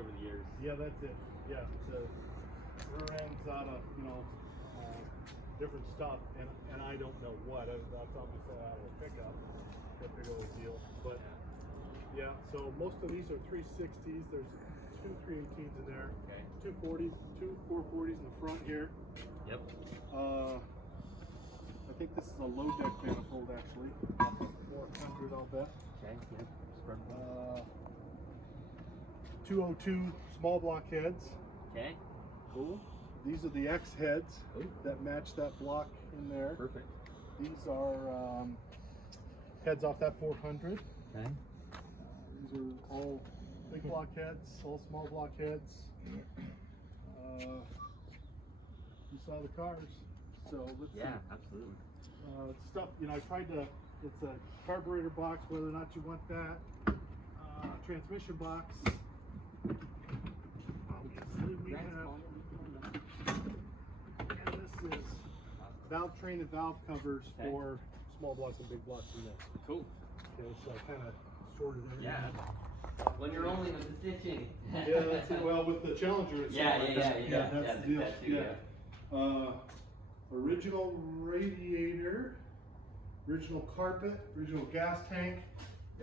over the years. Yeah, that's it. Yeah, the rear end's out of, different stuff, and I don't know what. That's obviously out of a pickup, that big old deal. But yeah, so most of these are 360s. There's two 318s in there. Okay. 240s, two 440s in the front here. Yep. I think this is a low deck manifold actually. 400, I'll bet. Okay. Yep. Spread. 202 small block heads. Okay. Cool. These are the X heads Ooh. that match that block in there. Perfect. These are heads off that 400. Okay. These are all big block heads, all small block heads. You saw the cars, so let's see. Absolutely. Stuff, I tried to, it's a carburetor box, whether or not you want that. Transmission box. Obviously we have, and this is valve train and valve covers for small blocks and big blocks in this. Cool. Okay, so I kind of sorted everything. Yeah. When you're only with the stitching. Yeah, that's it. Well, with the Challenger, it's that's the deal. That too, yeah. Original radiator, original carpet, original gas tank,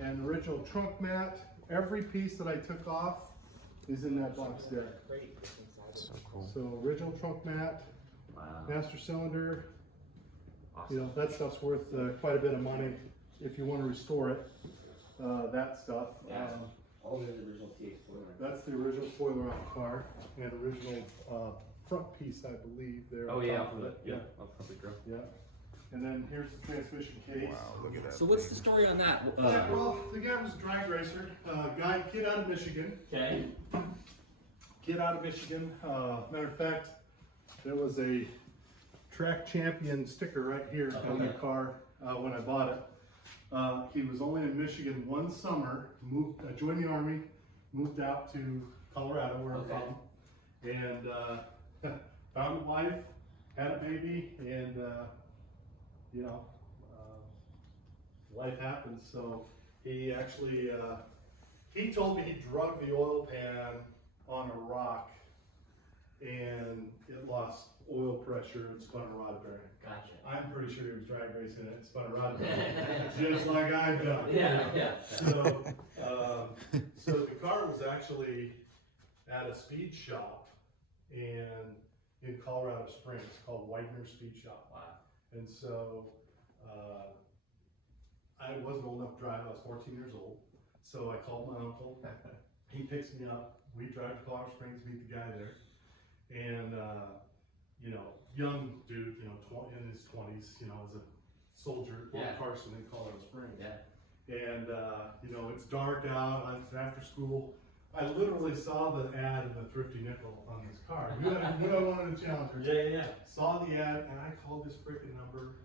and original trunk mat. Every piece that I took off is in that box there. So cool. So original trunk mat, Wow. master cylinder. Awesome. That stuff's worth quite a bit of money if you want to restore it. That stuff. Yeah. All the original TX spoiler. That's the original spoiler off the car, and original front piece, I believe. There. Oh on yeah, top of it. yeah. I'll probably grow. Yeah. And then here's the transmission case. Wow, look at that. So what's the story on that? Well, the guy was a drag racer, kid out of Michigan. Okay. Kid out of Michigan. Matter of fact, there was a track champion sticker right here on the car when I bought it. He was only in Michigan one summer, joined the Army, moved out to Colorado, where I'm from, and found a wife, had a baby, and life happens. So he actually, he told me he drug the oil pan on a rock and it lost oil pressure and spun a rod bearing. Gotcha. I'm pretty sure he was drag racing it and spun a rod bearing, just like I've done. Yeah. So, so the car was actually at a speed shop and in Colorado Springs called Widener Speed Shop. Wow. And so I wasn't old enough to drive. I was 14 years old. So I called my uncle. He picks me up. We drive to Colorado Springs, meet the guy there. And, young dude, in his 20s, as a soldier at Fort Carson in Colorado Springs. Yeah. And, it's dark out. It's after school. I literally saw the ad in the Thrifty Nickel on this car. Knew I wanted a Challenger. Yeah. Saw the ad, and I called this freaking number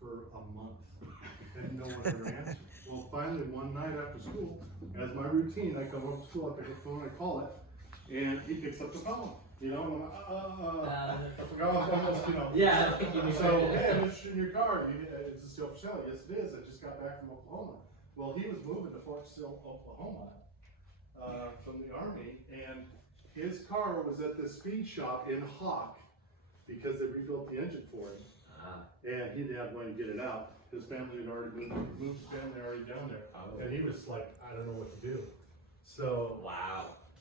for a month. And no one ever answered. Well, finally, one night after school, as my routine, I come up to school, I pick up the phone, I call it, and he picks up the phone. And I'm like, I forgot almost, Yeah. So, hey, I'm interested in your car. Is it still for sale? Yes, it is. I just got back from Oklahoma. Well, he was moving to Fort Sill, Oklahoma, from the Army, and his car was at the speed shop in Hawk because they rebuilt the engine for him. And he didn't have money to get it out. His family had already moved his family already down there. And he was like, I don't know what to do. So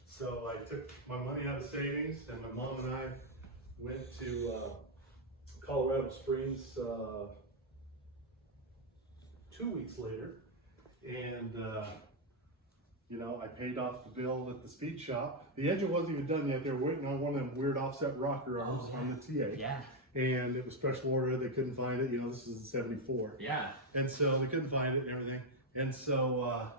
So I took my money out of savings, and my mom and I went to Colorado Springs 2 weeks later, and I paid off the bill at the speed shop. The engine wasn't even done yet. They were waiting on one of them weird offset rocker arms on the TA. Yeah. And it was special order. They couldn't find it. This is in '74. Yeah. And so they couldn't find it and everything. And so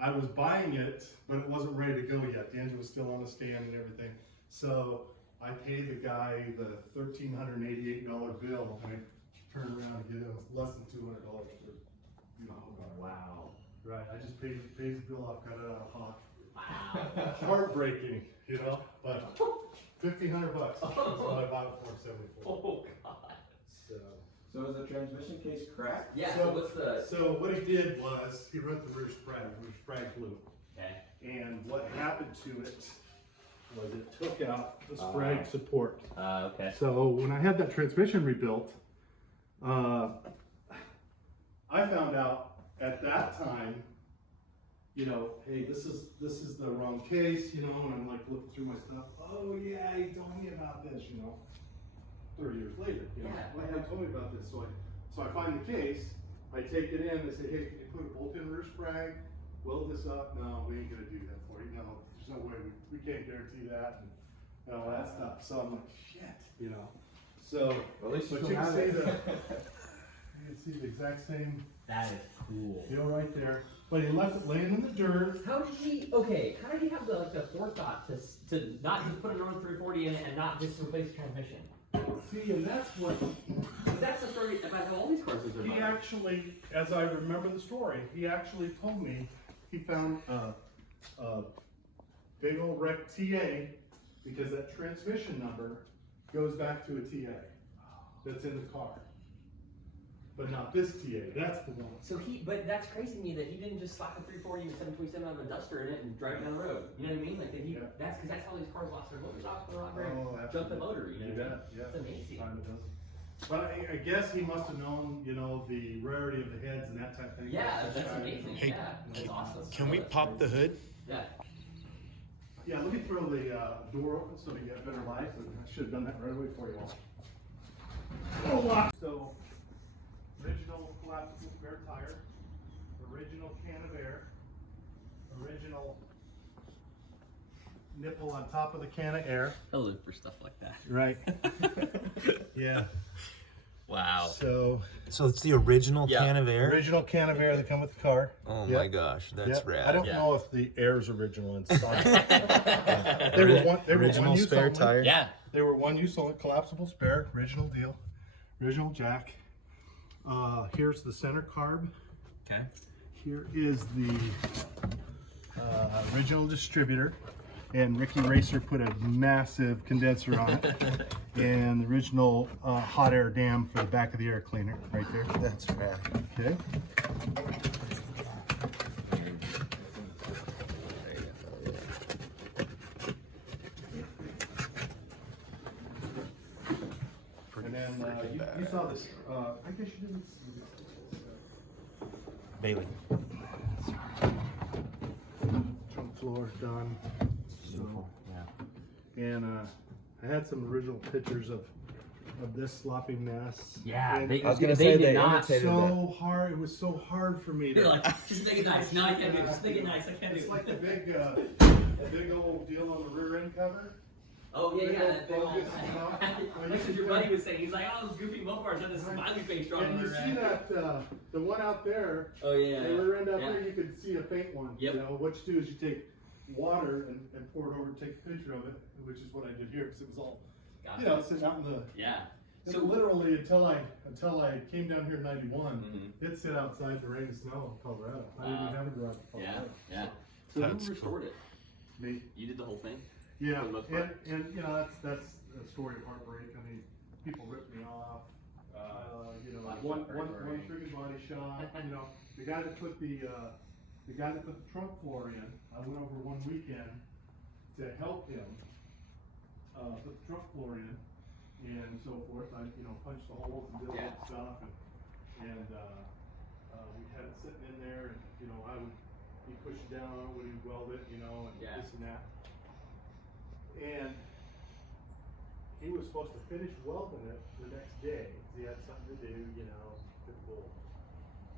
I was buying it, but it wasn't ready to go yet. The engine was still on the stand and everything. So I paid the guy the $1,388 bill, and I turned around and get him less than $200 for Wow. Right, I just paid the bill off, got it out of Hawk. Wow. Heartbreaking, but $1,500 bucks. That's what I bought it for, '74. Oh God. So is the transmission case cracked? Yeah. So what's the? So what he did was he rent the rear sprag blew. Okay. And what happened to it was it took out the sprag support. Okay. So when I had that transmission rebuilt, I found out at that time, you know, hey, this is the wrong case, you know, and I'm like looking through my stuff. Oh yeah, he told me about this, you know. 30 years later, you know, Yeah. he told me about this. So I find the case, I take it in, I say, hey, can you put a bolt-in rear sprag, weld this up? No, we ain't gonna do that for you. No, there's no way, we can't guarantee that, and all that stuff. So I'm like, shit, you know. So, At least but you you can have see it. you can see the exact same That is cool. deal right there. But he left it laying in the dirt. How did he have the forethought to not just put a Northern 340 in it and not just replace the transmission? See, and that's what 'Cause that's the story about how all these cars lose their he money. actually, as I remember the story, he actually told me he found a big old wreck TA because that transmission number goes back to a TA that's in the car. But not this TA, that's the one. But that's crazy to me that he didn't just slap a 340 with 727 on a Duster in it and drive it down the road. You know what I mean? Like, Yeah. that's because that's how these cars lost their motors off the wrong Oh, jump the motor. You know You what I mean? bet, yeah. It's amazing. Time it does. But I guess he must have known, you know, the rarity of the heads and that type of thing. Yeah, that's amazing. Hey, yeah, that's awesome. Can we That's pop the crazy. hood? Yeah. Yeah, let me throw the door open so we get better light. I should have done that right away for you all. Oh, wow. So, original collapsible spare tire, original can of air, original nipple on top of the can of air. I live for stuff like that. Right. Yeah. Wow. So, So it's the original Yeah. can of air? original can of air that come with the car. Oh Yep. my gosh, that's Yep. rad. I don't Yeah. know if the air's original inside. They were one Original use spare only. tire? Yeah. They were one use only, collapsible spare, original deal, original jack. Here's the center carb. Okay. Here is the original distributor. And Ricky Racer put a massive condenser on it. And the original hot air dam for the back of the air cleaner right there. That's rad. Okay. And then you saw this, I guess you didn't see this. Bailey. Trunk floor done. Beautiful. Yeah. And I had some original pictures of this sloppy mess. Yeah. And They, I was gonna they say did they not. imitated so hard. It was so hard for me They're to. like, just make it nice. No, I can't do it. Just make it nice. I can't do It's it. like the big old deal on the rear end cover. Oh yeah, yeah, that big old. Focus, you know? Like what your buddy was saying, he's like, oh, those goofy Mopars had this smiley face drawn And on you their see that the one out there, Oh yeah. the rear end out yeah. there, you can see a faint one. Yep. You know what you do is you take water and pour it over and take a picture of it, which is what I did here because it was all, Gotcha. you know, sitting out in the. Yeah. So literally until I came down here in '91, Mhm. it sit outside the rain and snow in Colorado. I didn't even have a garage in Yeah. Colorado. Yeah. So That's who restored it? Me. You did the whole thing. Yeah, For the most part. and you know that's a story of heartbreak. I mean, people ripped me off. You know, body one shop burglary. freaking body shop. You know, the guy that put the trunk floor in. I went over one weekend to help him put the trunk floor in and so forth. I punched the holes and did all that stuff, and we had it sitting in there, and he'd push it down on it when he'd weld it, and Yeah. this and that. And he was supposed to finish welding it the next day. He had something to do, typical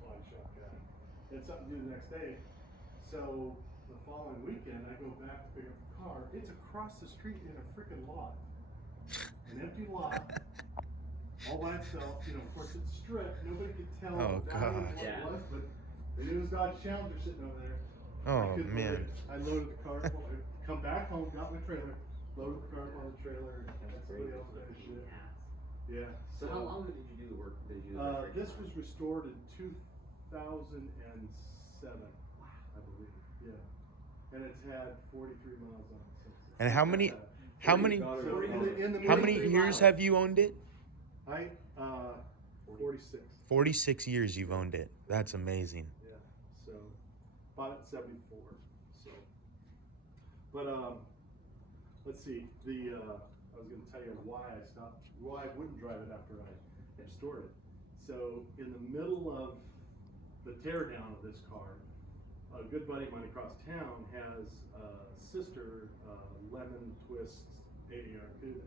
body shop guy. He had something to do the next day. So the following weekend, I go back to pick up the car. It's across the street in a freaking lot. An empty lot. All by itself. Of course it's stripped. Nobody could tell Oh, exactly what God. Yeah. it was, but they knew it was Dodge Challenger sitting over there. I Oh couldn't believe man. it. I loaded the car, come back home, got my trailer, loaded the car up on the trailer, and had somebody else finish it. Yeah. So how long did you do the work? Did you do the work? This was restored in 2007, I believe. Yeah. And it's had 43 miles on it since. And how many So in the how many 43 years miles, have you owned it? 46. 46 years you've owned it. That's amazing. Yeah. So bought it in '74. So, but let's see, I was gonna tell you why I wouldn't drive it after I restored it. So in the middle of the tear down of this car, a good buddy of mine across town has a sister, lemon twist AAR Cuda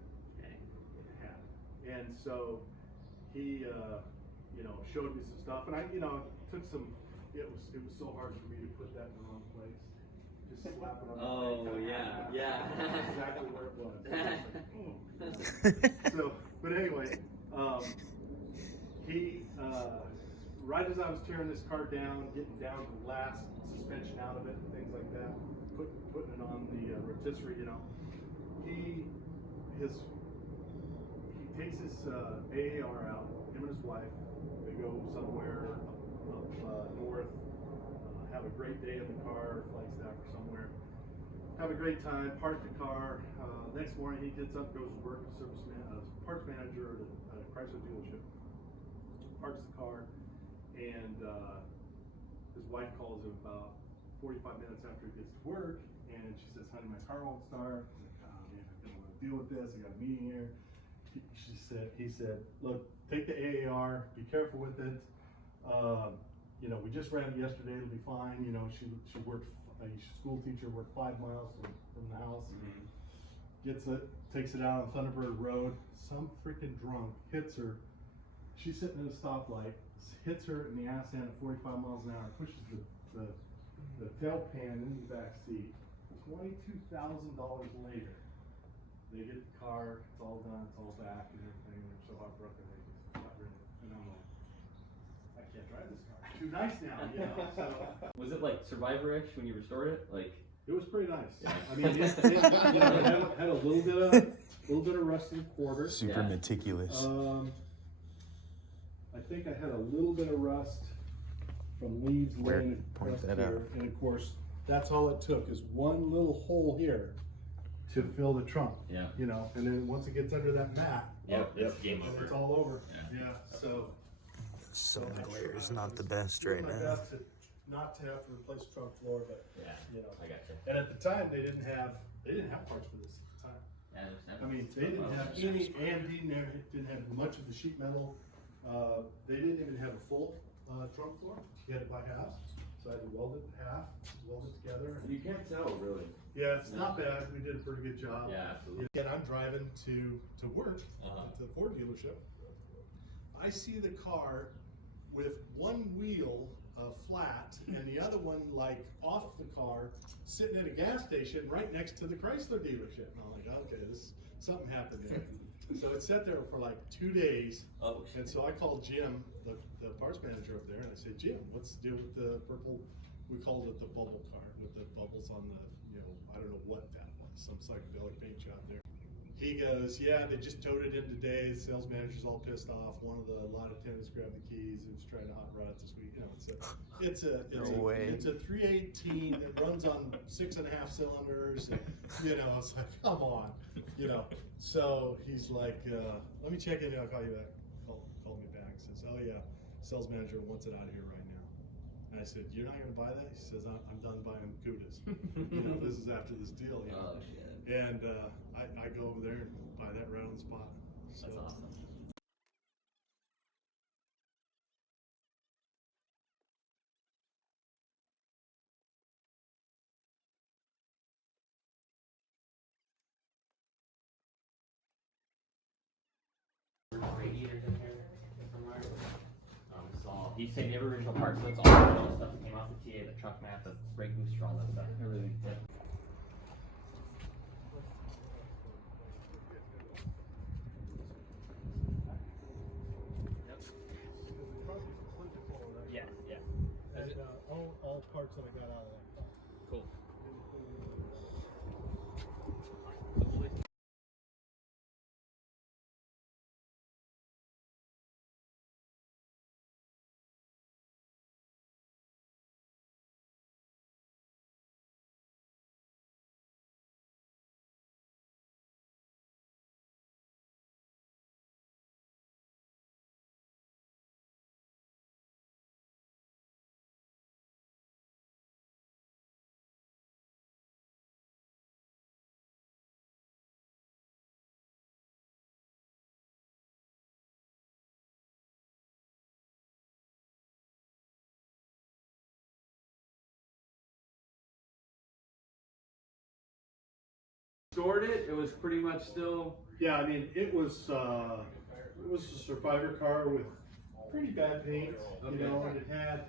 had. And so he, showed me some stuff, and I, took some, it was so hard for me to put that in the wrong place. Just slap it on the Oh, brake. yeah. That's exactly where it was. So, but anyway, he, right as I was tearing this car down, getting down to the last suspension out of it and things like that, putting it on the rotisserie, he takes his AAR out, him and his wife. They go somewhere up north, have a great day in the car, Flagstaff or somewhere. Have a great time, park the car. Next morning he gets up, goes to work as parts manager at a Chrysler dealership. Parks the car, and his wife calls him about 45 minutes after he gets to work, and she says, "Honey, my car won't start." He's like, "Oh man, I don't want to deal with this. I got a meeting here." He said, "Look, take the AAR, be careful with it. We just ran it yesterday, it'll be fine." She worked, a school teacher, worked 5 miles from the house. Mm-hmm. Gets it, takes it out on Thunderbird Road. Some freaking drunk hits her. She's sitting at a stoplight, hits her in the ass end at 45 miles an hour, pushes the tail pan into the back seat. $22,000 later, they get the car, it's all done, it's all back and everything. They're so heartbroken they just got rid of it. And I'm like, I can't drive this car. Too nice now, So Was it like Survivor-ish when you restored it? Like, it was pretty nice. Yeah. I mean, it had a little bit of rust in the quarter. Super Yeah. meticulous. I think I had a little bit of rust from leaves Where? laying Point across that here. out. And of course, that's all it took is one little hole here to fill the trunk. Yeah. And then once it gets under that mat, Yep, it's game and over. it's all over. Yeah. So So I glare is try- not the best doing right my now. best not to have to replace the trunk floor, but Yeah, I gotcha. And at the time, they didn't have parts for this at the time. Yeah, there's never. I mean, they didn't have any AMD in there, it didn't have much of the sheet metal. They didn't even have a full trunk floor. You had it by half, so I had to weld it in half, weld it together. You can't tell, really. Yeah, it's not bad. We did a pretty good job. Yeah, absolutely. And I'm driving to work Uh-huh. at the Ford dealership. I see the car with one wheel flat and the other one like off the car, sitting at a gas station right next to the Chrysler dealership. And I'm like, okay, something happened there. So it sat there for like 2 days. Oh, shit. And so I called Jim, the parts manager up there, and I said, "Jim, what's the deal with the purple?" We called it the bubble car with the bubbles on the, I don't know what that was, some psychedelic paint job there. He goes, "Yeah, they just towed it in today. The sales manager's all pissed off. One of the lot attendants grabbed the keys and was trying to hot rod it this week." It's No way. a 318 that runs on 6.5 cylinders. And, it's like, come on, So he's like, "Let me check in. I'll call you back." Called me back. Says, "Oh yeah, sales manager wants it out of here right now." And I said, "You're not going to buy that?" He says, I'm done buying Cudas. This is after this deal. Oh, shit. And I go over there and buy that right on the spot. So, That's awesome. Radiators in here somewhere. This is all. He's saying every original part, so it's all original stuff that came off the TA, the truck mat, the brake booster, all that stuff. Everything. Yeah. Yes, yes. And, all parts that I got out of that. restored it, it was pretty much still. Yeah, I mean, it was a survivor car with pretty bad paint, you know, and it had,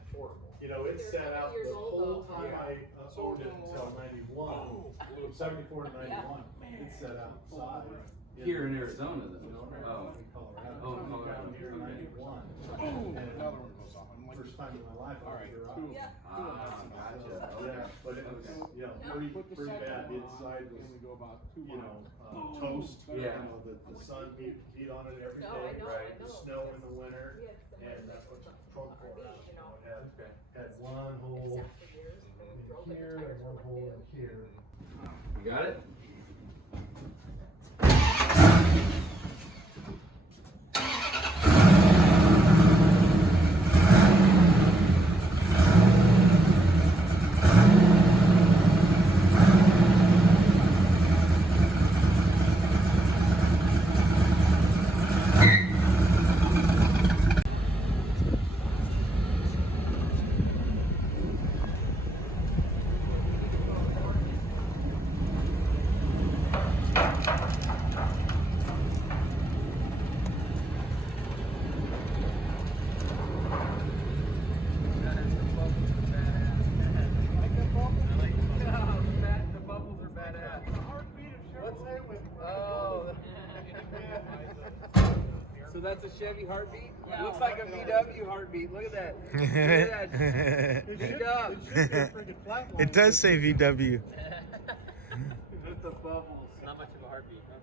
you know, it sat out the whole time I owned it until 91, 74 to 91. It sat outside. Here in Arizona, though. No, Oh. in Colorado. Oh, in Colorado. Down here in Okay. 91. First time in my life I was around. Ah, gotcha. Yeah, but it was, you know, pretty bad. The inside was, you know, toast. Yeah. You know, the sun beat on it every No, I day, know, right? I The know. snow in the winter, and that's what took the trunk for out. You know, it had one hole in here and one hole in here. You got it? So that's a Chevy heartbeat? It looks like a VW heartbeat. Look at that. Look at that. Beat up. It does say VW. With the bubbles. Not much of a heartbeat, huh?